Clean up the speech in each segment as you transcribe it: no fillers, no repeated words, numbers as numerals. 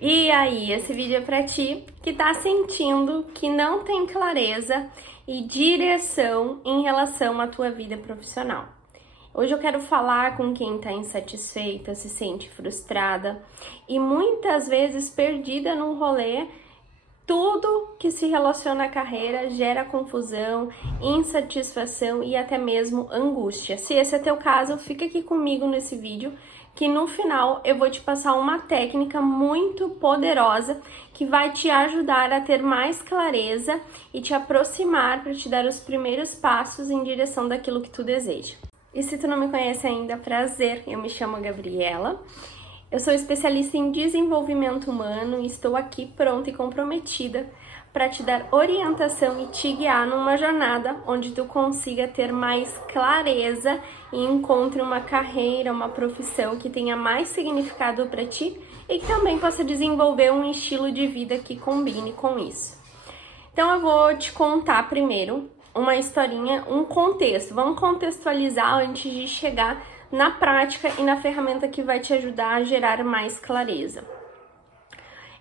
E aí, esse vídeo é pra ti que tá sentindo que não tem clareza e direção em relação à tua vida profissional. Hoje eu quero falar com quem tá insatisfeita, se sente frustrada e muitas vezes perdida num rolê. Tudo que se relaciona à carreira gera confusão, insatisfação e até mesmo angústia. Se esse é teu caso, fica aqui comigo nesse vídeo, que no final eu vou te passar uma técnica muito poderosa que vai te ajudar a ter mais clareza e te aproximar para te dar os primeiros passos em direção daquilo que tu deseja. E se tu não me conhece ainda, prazer, eu me chamo Gabriela. Eu sou especialista em desenvolvimento humano e estou aqui pronta e comprometida para te dar orientação e te guiar numa jornada onde tu consiga ter mais clareza e encontre uma carreira, uma profissão que tenha mais significado para ti e que também possa desenvolver um estilo de vida que combine com isso. Então eu vou te contar primeiro uma historinha, um contexto. Vamos contextualizar antes de chegar na prática e na ferramenta que vai te ajudar a gerar mais clareza.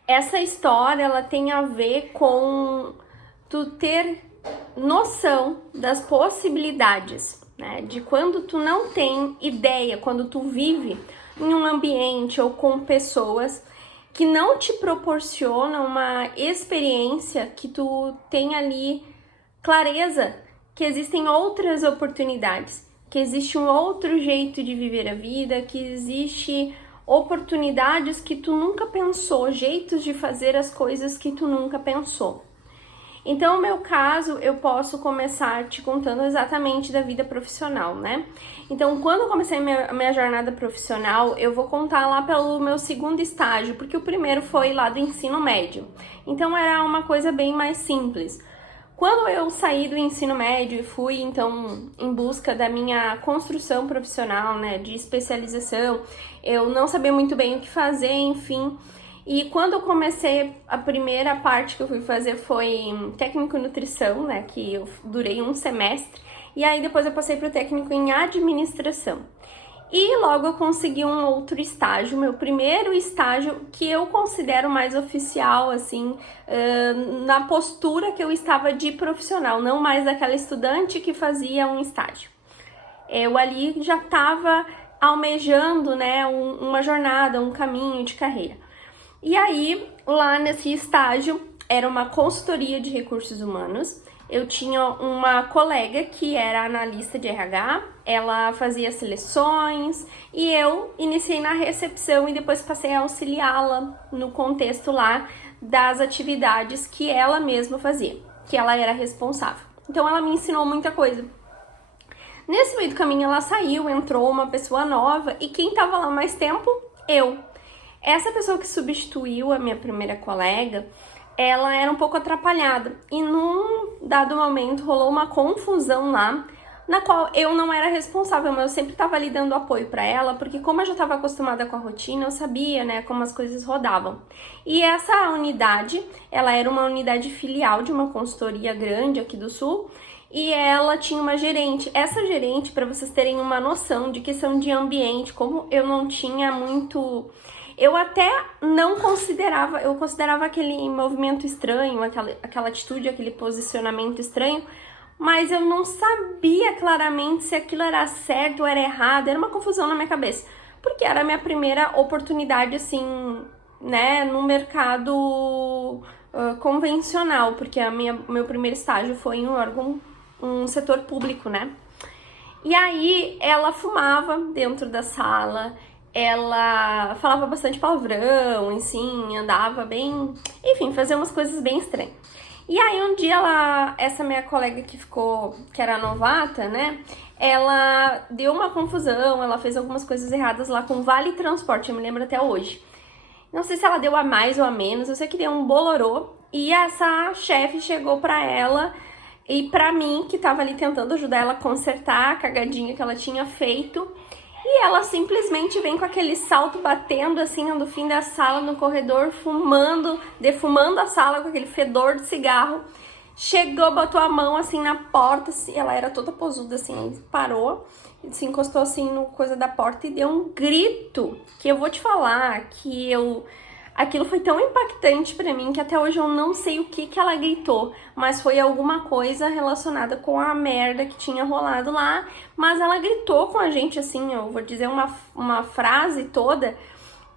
Essa história, ela tem a ver com tu ter noção das possibilidades, né? De quando tu não tem ideia, quando tu vive em um ambiente ou com pessoas que não te proporcionam uma experiência que tu tem ali clareza que existem outras oportunidades, que existe um outro jeito de viver a vida, que existe oportunidades que tu nunca pensou, jeitos de fazer as coisas que tu nunca pensou. Então, no meu caso, eu posso começar te contando exatamente da vida profissional, né? Então, quando eu comecei a minha jornada profissional, eu vou contar lá pelo meu segundo estágio, porque o primeiro foi lá do ensino médio. Então, era uma coisa bem mais simples. Quando eu saí do ensino médio e fui, então, em busca da minha construção profissional, né, de especialização, eu não sabia muito bem o que fazer, enfim. E quando eu comecei, a primeira parte que eu fui fazer foi técnico em nutrição, né, que eu durei um semestre. E aí depois eu passei para o técnico em administração. E logo eu consegui um outro estágio, meu primeiro estágio, que eu considero mais oficial, assim, na postura que eu estava de profissional, não mais daquela estudante que fazia um estágio. Eu ali já estava almejando, né, uma jornada, um caminho de carreira. E aí, lá nesse estágio, era uma consultoria de recursos humanos. Eu tinha uma colega que era analista de RH, ela fazia seleções e eu iniciei na recepção e depois passei a auxiliá-la no contexto lá das atividades que ela mesma fazia, que ela era responsável. Então ela me ensinou muita coisa. Nesse meio do caminho ela saiu, entrou uma pessoa nova e quem estava lá mais tempo? Eu. Essa pessoa que substituiu a minha primeira colega, ela era um pouco atrapalhada e num dado momento rolou uma confusão lá, na qual eu não era responsável, mas eu sempre estava ali dando apoio para ela, porque como eu já estava acostumada com a rotina, eu sabia, né, como as coisas rodavam. E essa unidade, ela era uma unidade filial de uma consultoria grande aqui do Sul, e ela tinha uma gerente. Essa gerente, para vocês terem uma noção de questão de ambiente, como eu não tinha muito... Eu até não considerava, eu considerava aquele movimento estranho, aquela atitude, aquele posicionamento estranho, mas eu não sabia claramente se aquilo era certo ou era errado, era uma confusão na minha cabeça, porque era a minha primeira oportunidade, assim, né, no mercado convencional, porque meu primeiro estágio foi em um órgão, um setor público, né. E aí ela fumava dentro da sala, ela falava bastante palavrão, assim, andava bem... Enfim, fazia umas coisas bem estranhas. E aí um dia essa minha colega que era novata, né? Ela deu uma confusão, ela fez algumas coisas erradas lá com Vale Transporte, eu me lembro até hoje. Não sei se ela deu a mais ou a menos, eu sei que deu um bolorô. E essa chefe chegou pra ela e pra mim, que tava ali tentando ajudar ela a consertar a cagadinha que ela tinha feito. E ela simplesmente vem com aquele salto batendo assim no fim da sala, no corredor, fumando, defumando a sala com aquele fedor de cigarro. Chegou, botou a mão assim na porta, assim, ela era toda posuda assim, parou, se encostou assim no coisa da porta e deu um grito, que eu vou te falar que Aquilo foi tão impactante pra mim que até hoje eu não sei o que ela gritou, mas foi alguma coisa relacionada com a merda que tinha rolado lá, mas ela gritou com a gente assim, eu vou dizer uma frase toda,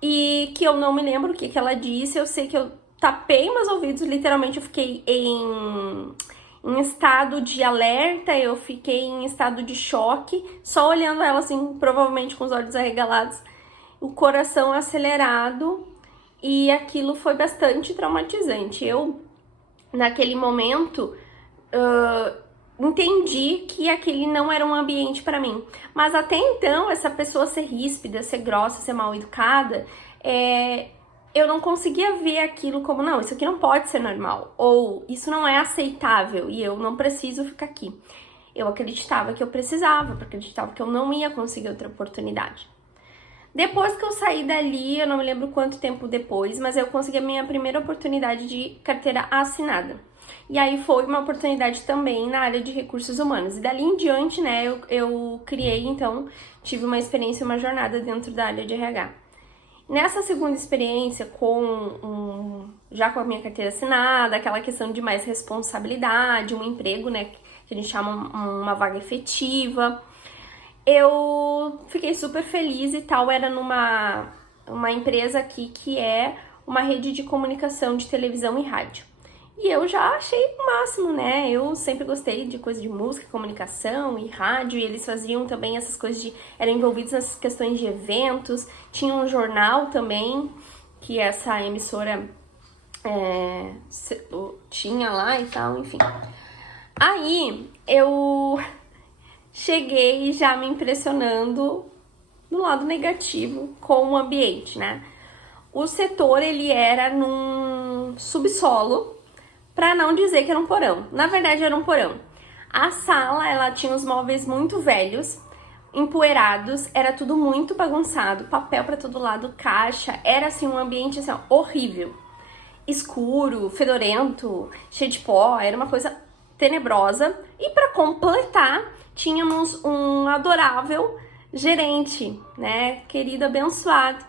e que eu não me lembro o que ela disse, eu sei que eu tapei meus ouvidos, literalmente eu fiquei em estado de alerta, eu fiquei em estado de choque, só olhando ela assim, provavelmente com os olhos arregalados, o coração acelerado, e aquilo foi bastante traumatizante. Eu, naquele momento, entendi que aquele não era um ambiente para mim. Mas até então, essa pessoa ser ríspida, ser grossa, ser mal educada, eu não conseguia ver aquilo como, não, isso aqui não pode ser normal, ou isso não é aceitável e eu não preciso ficar aqui. Eu acreditava que eu precisava, porque acreditava que eu não ia conseguir outra oportunidade. Depois que eu saí dali, eu não me lembro quanto tempo depois, mas eu consegui a minha primeira oportunidade de carteira assinada. E aí foi uma oportunidade também na área de recursos humanos. E dali em diante, né, eu criei, então, tive uma experiência, uma jornada dentro da área de RH. Nessa segunda experiência, já com a minha carteira assinada, aquela questão de mais responsabilidade, um emprego, né, que a gente chama uma vaga efetiva, eu fiquei super feliz e tal. Era uma empresa aqui que é uma rede de comunicação de televisão e rádio. E eu já achei o máximo, né? Eu sempre gostei de coisa de música, comunicação e rádio, e eles faziam também essas coisas eram envolvidos nessas questões de eventos. Tinha um jornal também, que essa emissora tinha lá e tal, enfim. Aí eu cheguei já me impressionando no lado negativo com o ambiente, né? O setor, ele era num subsolo, para não dizer que era um porão. Na verdade, era um porão. A sala, ela tinha os móveis muito velhos, empoeirados, era tudo muito bagunçado, papel para todo lado, caixa, era assim um ambiente assim, ó, horrível. Escuro, fedorento, cheio de pó, era uma coisa tenebrosa. E para completar, tínhamos um adorável gerente, né, querido, abençoado,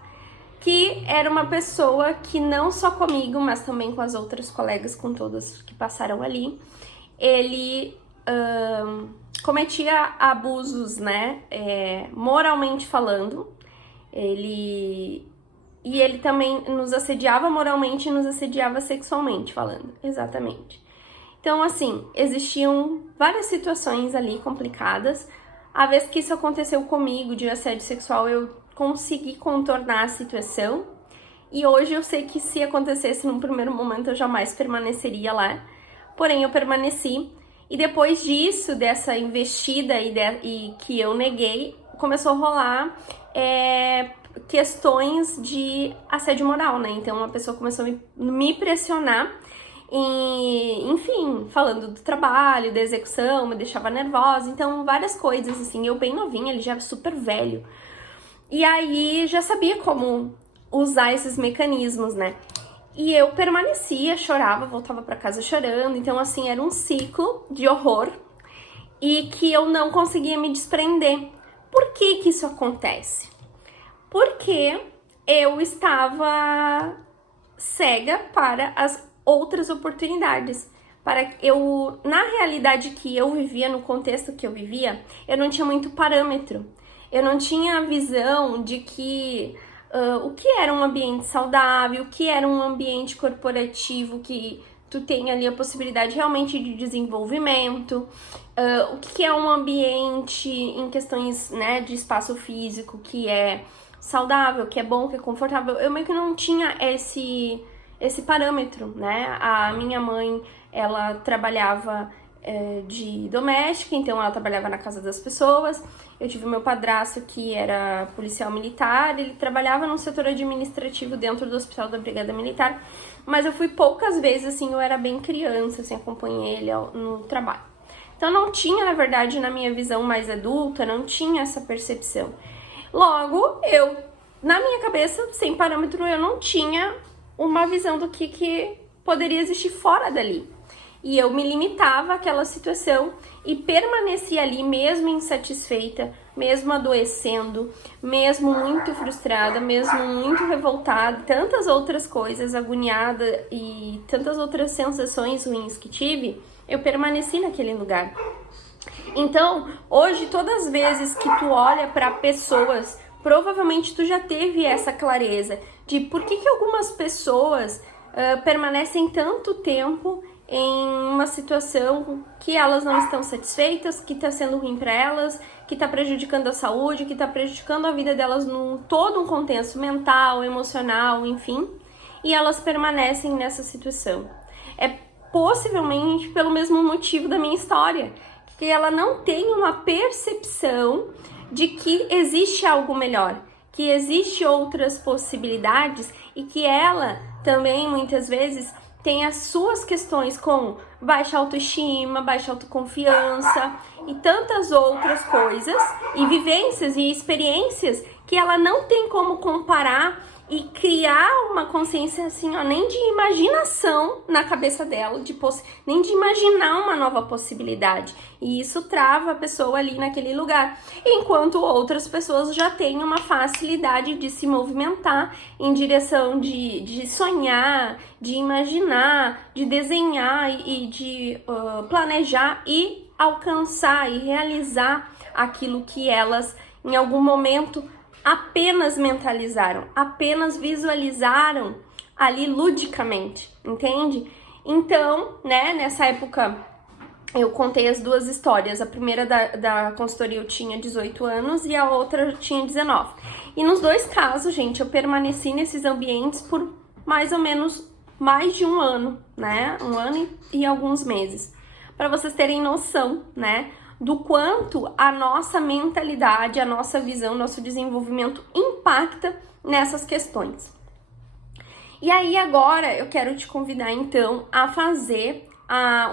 que era uma pessoa que não só comigo, mas também com as outras colegas, com todas que passaram ali, ele cometia abusos, né, moralmente falando, e ele também nos assediava moralmente e nos assediava sexualmente falando, exatamente. Então, assim, existiam várias situações ali complicadas. A vez que isso aconteceu comigo, de assédio sexual, eu consegui contornar a situação. E hoje eu sei que se acontecesse num primeiro momento, eu jamais permaneceria lá. Porém, eu permaneci. E depois disso, dessa investida e que eu neguei, começou a rolar questões de assédio moral, né? Então, uma pessoa começou a me pressionar. E, enfim, falando do trabalho, da execução, me deixava nervosa, então várias coisas, assim, eu bem novinha, ele já era super velho, e aí já sabia como usar esses mecanismos, né, e eu permanecia, chorava, voltava pra casa chorando, então assim, era um ciclo de horror, e que eu não conseguia me desprender. Por que isso acontece? Porque eu estava cega para as outras oportunidades. Na realidade que eu vivia, no contexto que eu vivia, eu não tinha muito parâmetro. Eu não tinha a visão de que o que era um ambiente saudável, o que era um ambiente corporativo que tu tem ali a possibilidade realmente de desenvolvimento, o que é um ambiente em questões, né, de espaço físico que é saudável, que é bom, que é confortável. Eu meio que não tinha esse parâmetro, né? A minha mãe, ela trabalhava de doméstica, então ela trabalhava na casa das pessoas. Eu tive o meu padrasto, que era policial militar, ele trabalhava no setor administrativo dentro do hospital da Brigada Militar, mas eu fui poucas vezes, assim, eu era bem criança, assim, acompanhei ele no trabalho. Então não tinha, na verdade, na minha visão mais adulta, não tinha essa percepção. Logo, na minha cabeça, sem parâmetro, eu não tinha uma visão do que poderia existir fora dali. e eu me limitava àquela situação e permanecia ali mesmo insatisfeita, mesmo adoecendo, mesmo muito frustrada, mesmo muito revoltada, tantas outras coisas, agoniada e tantas outras sensações ruins que tive, eu permaneci naquele lugar. Então, hoje, todas as vezes que tu olha para pessoas, provavelmente tu já teve essa clareza de por que algumas pessoas permanecem tanto tempo em uma situação que elas não estão satisfeitas, que está sendo ruim para elas, que está prejudicando a saúde, que está prejudicando a vida delas num todo um contexto mental, emocional, enfim, e elas permanecem nessa situação. É possivelmente pelo mesmo motivo da minha história, que ela não tem uma percepção de que existe algo melhor, que existe outras possibilidades e que ela também muitas vezes tem as suas questões com baixa autoestima, baixa autoconfiança e tantas outras coisas e vivências e experiências que ela não tem como comparar e criar uma consciência assim, ó, nem de imaginação na cabeça dela, nem de imaginar uma nova possibilidade. E isso trava a pessoa ali naquele lugar. Enquanto outras pessoas já têm uma facilidade de se movimentar em direção de sonhar, de imaginar, de desenhar e de planejar e alcançar e realizar aquilo que elas em algum momento apenas mentalizaram, apenas visualizaram ali ludicamente, entende? Então, né, nessa época eu contei as duas histórias, a primeira da consultoria eu tinha 18 anos e a outra eu tinha 19. E nos dois casos, gente, eu permaneci nesses ambientes por mais ou menos mais de um ano, né, um ano e alguns meses, para vocês terem noção, né, do quanto a nossa mentalidade, a nossa visão, nosso desenvolvimento impacta nessas questões. E aí agora eu quero te convidar então a fazer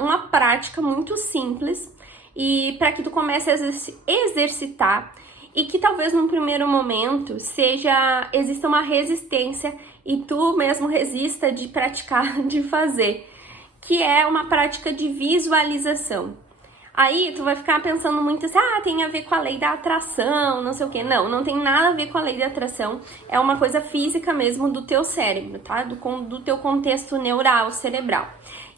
uma prática muito simples e para que tu comece a exercitar e que talvez num primeiro momento exista uma resistência e tu mesmo resista de praticar, de fazer, que é uma prática de visualização. Aí tu vai ficar pensando muito assim, tem a ver com a lei da atração, não sei o que. Não tem nada a ver com a lei da atração. É uma coisa física mesmo do teu cérebro, tá? Do teu contexto neural, cerebral.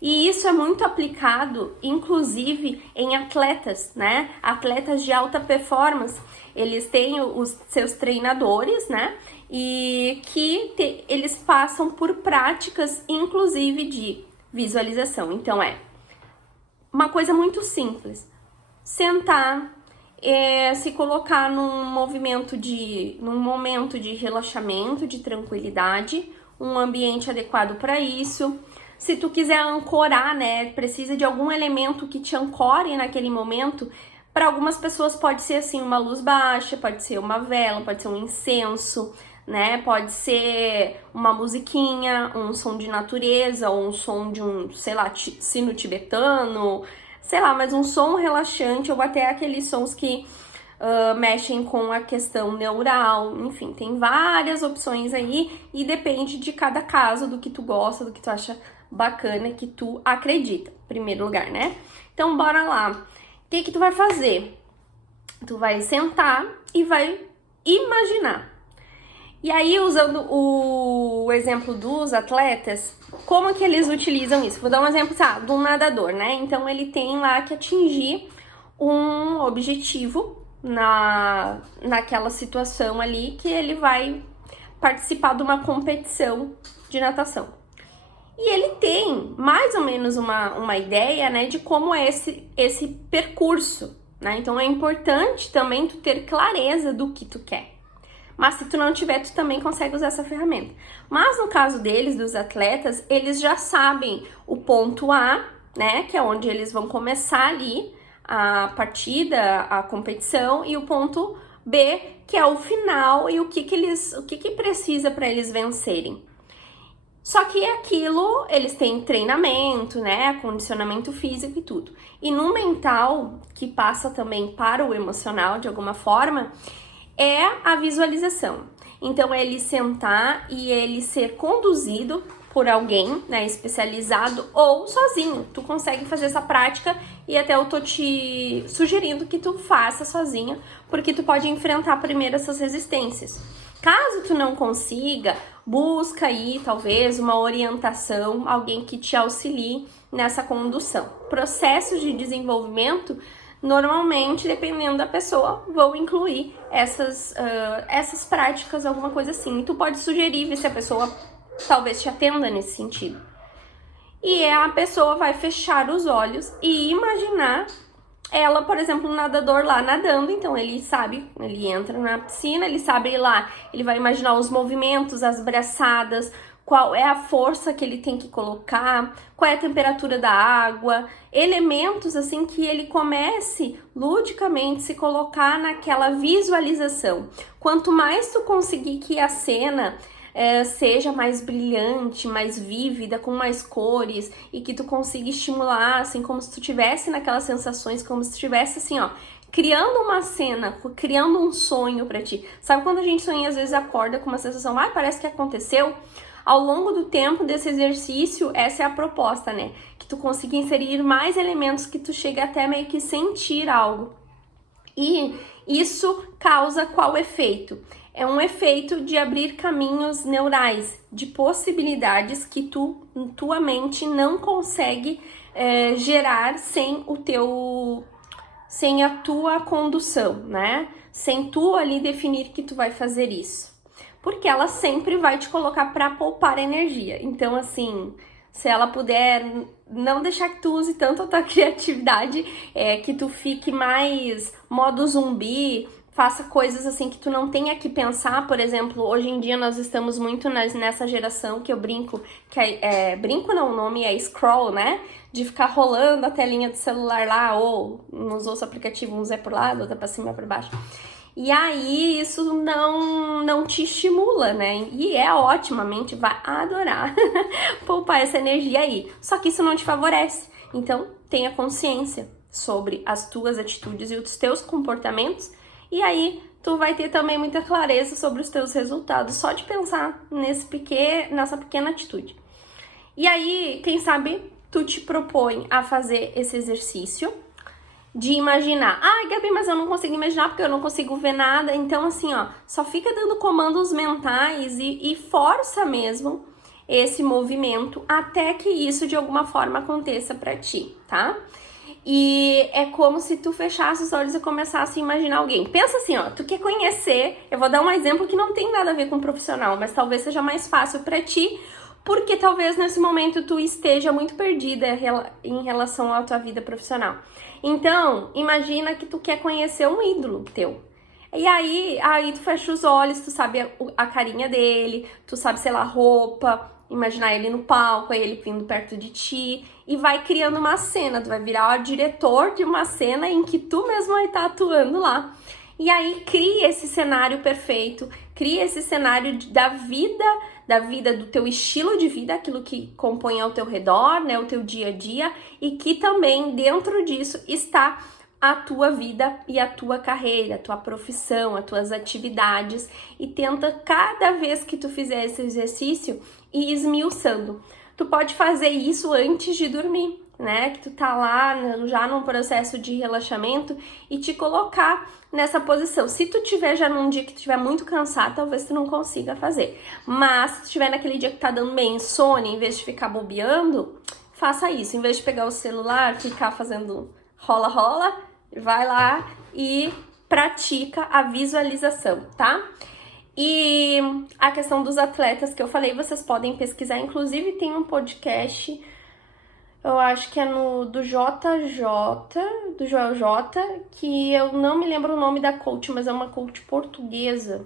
E isso é muito aplicado, inclusive, em atletas, né? Atletas de alta performance. Eles têm os seus treinadores, né? E que eles passam por práticas, inclusive, de visualização. Então, uma coisa muito simples, sentar, se colocar num momento de relaxamento, de tranquilidade, um ambiente adequado para isso. Se tu quiser ancorar, né, precisa de algum elemento que te ancore naquele momento. Para algumas pessoas pode ser assim uma luz baixa, pode ser uma vela, pode ser um incenso, né? Pode ser uma musiquinha, um som de natureza, ou um som de um, sei lá, sino tibetano, sei lá, mas um som relaxante, ou até aqueles sons que mexem com a questão neural, enfim, tem várias opções aí e depende de cada caso, do que tu gosta, do que tu acha bacana, que tu acredita, em primeiro lugar, né? Então, bora lá. O que tu vai fazer? Tu vai sentar e vai imaginar. E aí, usando o exemplo dos atletas, como que eles utilizam isso? Vou dar um exemplo, de um nadador, né? Então, ele tem lá que atingir um objetivo naquela situação ali que ele vai participar de uma competição de natação. E ele tem mais ou menos uma ideia, né, de como é esse percurso, né? Então, é importante também tu ter clareza do que tu quer. Mas se tu não tiver, tu também consegue usar essa ferramenta. Mas no caso deles, dos atletas, eles já sabem o ponto A, né, que é onde eles vão começar ali a partida, a competição, e o ponto B, que é o final e o que precisa para eles vencerem. Só que aquilo, eles têm treinamento, né, condicionamento físico e tudo. E no mental, que passa também para o emocional de alguma forma, é a visualização. Então, é ele sentar e ele ser conduzido por alguém, né, especializado ou sozinho. Tu consegue fazer essa prática e até eu tô te sugerindo que tu faça sozinha, porque tu pode enfrentar primeiro essas resistências. Caso tu não consiga, busca aí talvez uma orientação, alguém que te auxilie nessa condução. Processos de desenvolvimento, normalmente, dependendo da pessoa, vão incluir essas práticas, alguma coisa assim. E tu pode sugerir, ver se a pessoa talvez te atenda nesse sentido. E a pessoa vai fechar os olhos e imaginar ela, por exemplo, um nadador lá nadando, então ele sabe, ele entra na piscina, ele sabe lá, ele vai imaginar os movimentos, as braçadas, qual é a força que ele tem que colocar, qual é a temperatura da água, elementos assim que ele comece ludicamente se colocar naquela visualização. Quanto mais tu conseguir que a cena seja mais brilhante, mais vívida, com mais cores, e que tu consiga estimular, assim, como se tu tivesse naquelas sensações, como se tu tivesse assim, ó, criando uma cena, criando um sonho pra ti. Sabe quando a gente sonha, às vezes acorda com uma sensação, parece que aconteceu? Ao longo do tempo desse exercício, essa é a proposta, né? Que tu consiga inserir mais elementos, que tu chegue até meio que sentir algo. E isso causa qual efeito? É um efeito de abrir caminhos neurais, de possibilidades que tua mente não consegue gerar sem a tua condução, né? Sem tu ali definir que tu vai fazer isso. Porque ela sempre vai te colocar para poupar energia. Então, assim, se ela puder não deixar que tu use tanto a tua criatividade, que tu fique mais modo zumbi, faça coisas assim que tu não tenha que pensar. Por exemplo, hoje em dia nós estamos muito nessa geração que eu brinco, brinco não, o nome é scroll, né? De ficar rolando a telinha do celular lá, ou nos outros aplicativos, uns é por lado, outro é pra cima, pra baixo. E aí isso não te estimula, né? E é ótimo, a mente vai adorar poupar essa energia aí. Só que isso não te favorece. Então, tenha consciência sobre as tuas atitudes e os teus comportamentos. E aí, tu vai ter também muita clareza sobre os teus resultados, só de pensar nessa pequena atitude. E aí, quem sabe, tu te propõe a fazer esse exercício de imaginar. Gabi, mas eu não consigo imaginar porque eu não consigo ver nada. Então, assim, ó, só fica dando comandos mentais e força mesmo esse movimento até que isso de alguma forma aconteça pra ti, tá? E é como se tu fechasse os olhos e começasse a imaginar alguém. Pensa assim, ó, tu quer conhecer, eu vou dar um exemplo que não tem nada a ver com profissional, mas talvez seja mais fácil pra ti, porque talvez nesse momento tu esteja muito perdida em relação à tua vida profissional. Então, imagina que tu quer conhecer um ídolo teu. E aí tu fecha os olhos, tu sabe a carinha dele, tu sabe, sei lá, roupa, imaginar ele no palco, aí ele vindo perto de ti, e vai criando uma cena, tu vai virar o diretor de uma cena em que tu mesmo vai estar atuando lá. E aí cria esse cenário perfeito, cria esse cenário da vida, do teu estilo de vida, aquilo que compõe ao teu redor, né, o teu dia a dia, e que também dentro disso está a tua vida e a tua carreira, a tua profissão, as tuas atividades, e tenta cada vez que tu fizer esse exercício ir esmiuçando. Tu pode fazer isso antes de dormir, né? Que tu tá lá já num processo de relaxamento e te colocar nessa posição. Se tu tiver já num dia que tu estiver muito cansado, talvez tu não consiga fazer. Mas se tu tiver naquele dia que tá dando meio insônia, em vez de ficar bobeando, faça isso. Em vez de pegar o celular, ficar fazendo rola, vai lá e pratica a visualização, tá? E a questão dos atletas que eu falei, vocês podem pesquisar. Inclusive tem um podcast, eu acho que é do Joel J, que eu não me lembro o nome da coach, mas é uma coach portuguesa.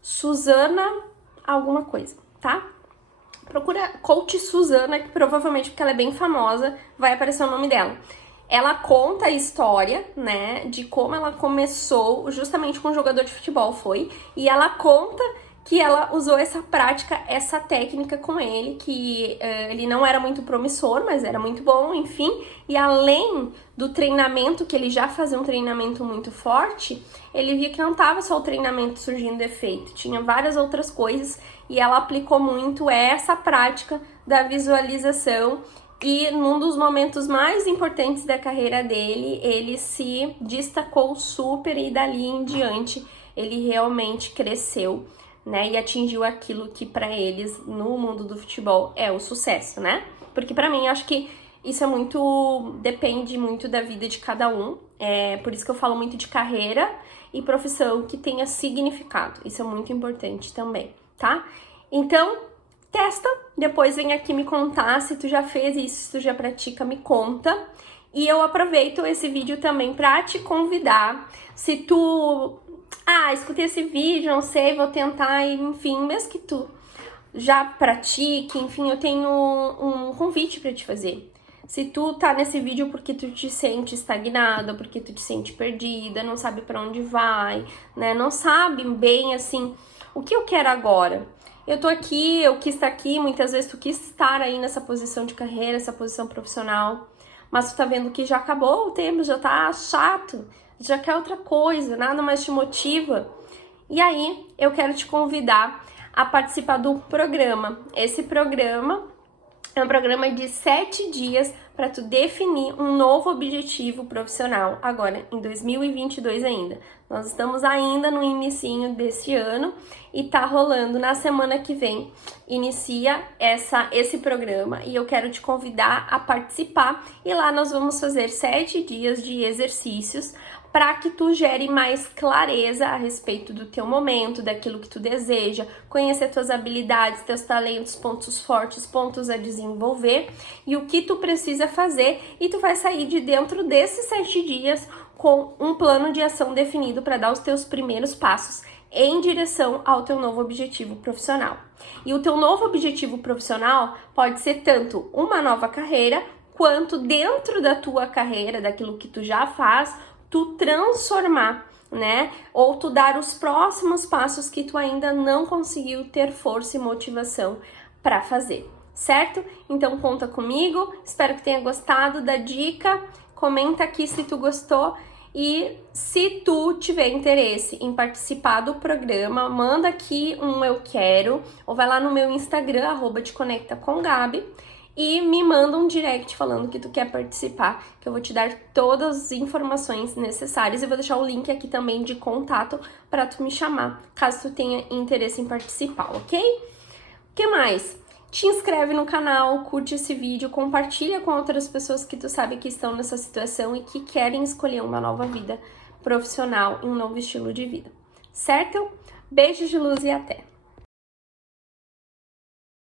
Suzana alguma coisa, tá? Procura coach Suzana, que provavelmente, porque ela é bem famosa, vai aparecer o nome dela. Ela conta a história, né, de como ela começou, justamente com um jogador de futebol foi, e ela conta que ela usou essa prática, essa técnica com ele, que ele não era muito promissor, mas era muito bom, enfim. E além do treinamento, que ele já fazia um treinamento muito forte, ele via que não estava só o treinamento surgindo efeito, tinha várias outras coisas, e ela aplicou muito essa prática da visualização. E num dos momentos mais importantes da carreira dele, ele se destacou super e dali em diante ele realmente cresceu, né? E atingiu aquilo que para eles no mundo do futebol é o sucesso, né? Porque para mim, eu acho que isso é muito, depende muito da vida de cada um. É por isso que eu falo muito de carreira e profissão que tenha significado. Isso é muito importante também, tá? Então, testa, depois vem aqui me contar se tu já fez isso, se tu já pratica, me conta. E eu aproveito esse vídeo também para te convidar, se tu... escutei esse vídeo, não sei, vou tentar, enfim, mesmo que tu já pratique, enfim, eu tenho um convite para te fazer. Se tu tá nesse vídeo porque tu te sente estagnada, porque tu te sente perdida, não sabe para onde vai, né? Não sabe bem, assim, o que eu quero agora. Eu tô aqui, eu quis estar aqui, muitas vezes tu quis estar aí nessa posição de carreira, essa posição profissional, mas tu tá vendo que já acabou o tempo, já tá chato, já quer outra coisa, nada mais te motiva. E aí, eu quero te convidar a participar do programa. Esse programa é um programa de 7 dias para tu definir um novo objetivo profissional, agora em 2022 ainda. Nós estamos ainda no inicinho desse ano e tá rolando na semana que vem. Inicia esse programa e eu quero te convidar a participar. E lá nós vamos fazer 7 dias de exercícios para que tu gere mais clareza a respeito do teu momento, daquilo que tu deseja, conhecer tuas habilidades, teus talentos, pontos fortes, pontos a desenvolver e o que tu precisa fazer, e tu vai sair de dentro desses 7 dias com um plano de ação definido para dar os teus primeiros passos em direção ao teu novo objetivo profissional. E o teu novo objetivo profissional pode ser tanto uma nova carreira, quanto dentro da tua carreira, daquilo que tu já faz, tu transformar, né? Ou tu dar os próximos passos que tu ainda não conseguiu ter força e motivação para fazer, certo? Então conta comigo, espero que tenha gostado da dica, comenta aqui se tu gostou e se tu tiver interesse em participar do programa, manda aqui um eu quero, ou vai lá no meu Instagram, @teconectacomgabi, e me manda um direct falando que tu quer participar, que eu vou te dar todas as informações necessárias. Eu vou deixar o link aqui também de contato para tu me chamar, caso tu tenha interesse em participar, ok? O que mais? Te inscreve no canal, curte esse vídeo, compartilha com outras pessoas que tu sabe que estão nessa situação e que querem escolher uma nova vida profissional e um novo estilo de vida, certo? Beijos de luz e até!